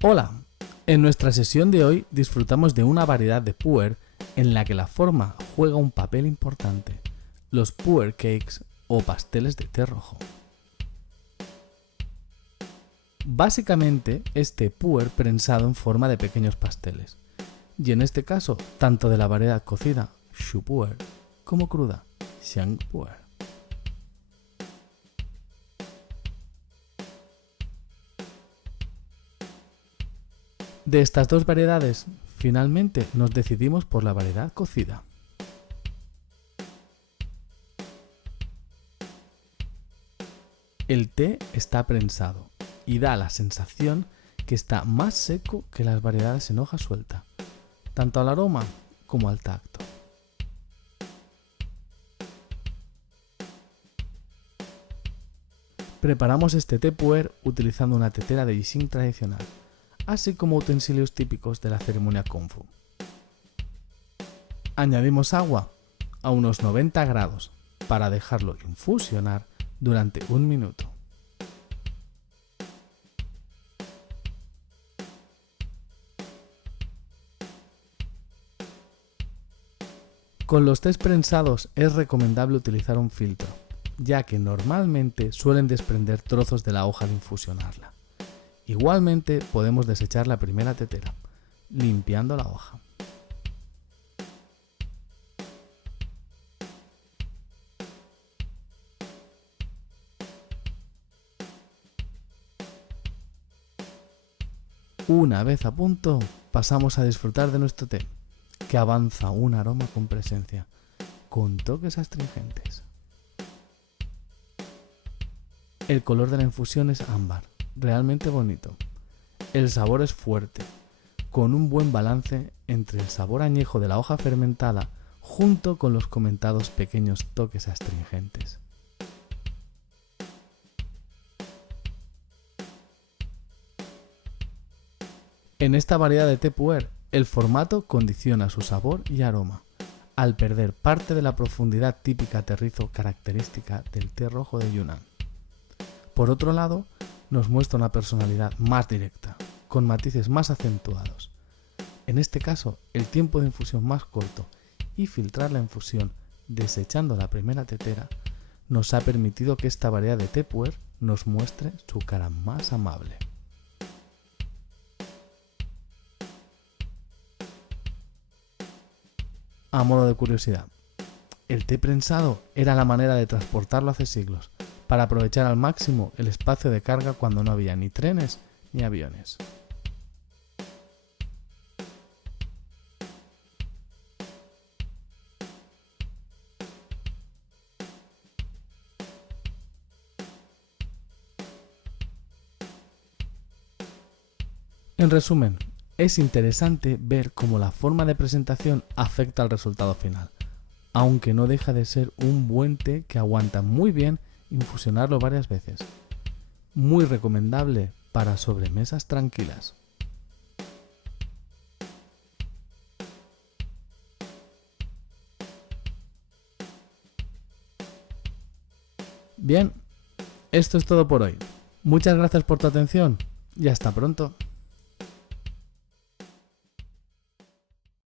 Hola, en nuestra sesión de hoy disfrutamos de una variedad de puer en la que la forma juega un papel importante, los puer cakes o pasteles de té rojo. Básicamente este puer prensado en forma de pequeños pasteles, y en este caso tanto de la variedad cocida, shu puer, como cruda, xiang puer. De estas dos variedades, finalmente nos decidimos por la variedad cocida. El té está prensado y da la sensación que está más seco que las variedades en hoja suelta, tanto al aroma como al tacto. Preparamos este té puer utilizando una tetera de Yixing tradicional, así como utensilios típicos de la ceremonia Kung Fu. Añadimos agua a unos 90 grados para dejarlo infusionar durante 1 minuto. Con los tés prensados es recomendable utilizar un filtro, ya que normalmente suelen desprender trozos de la hoja al infusionarla. Igualmente podemos desechar la primera tetera, limpiando la hoja. Una vez a punto, pasamos a disfrutar de nuestro té, que avanza un aroma con presencia, con toques astringentes. El color de la infusión es ámbar, realmente bonito. El sabor es fuerte, con un buen balance entre el sabor añejo de la hoja fermentada junto con los comentados pequeños toques astringentes. En esta variedad de té puer, el formato condiciona su sabor y aroma, al perder parte de la profundidad típica terrizo característica del té rojo de Yunnan. Por otro lado, nos muestra una personalidad más directa, con matices más acentuados. En este caso, el tiempo de infusión más corto y filtrar la infusión desechando la primera tetera nos ha permitido que esta variedad de té puer nos muestre su cara más amable. A modo de curiosidad, el té prensado era la manera de transportarlo hace siglos, para aprovechar al máximo el espacio de carga cuando no había ni trenes ni aviones. En resumen, es interesante ver cómo la forma de presentación afecta al resultado final, aunque no deja de ser un buen té que aguanta muy bien infusionarlo varias veces. Muy recomendable para sobremesas tranquilas. Bien, esto es todo por hoy. Muchas gracias por tu atención y hasta pronto.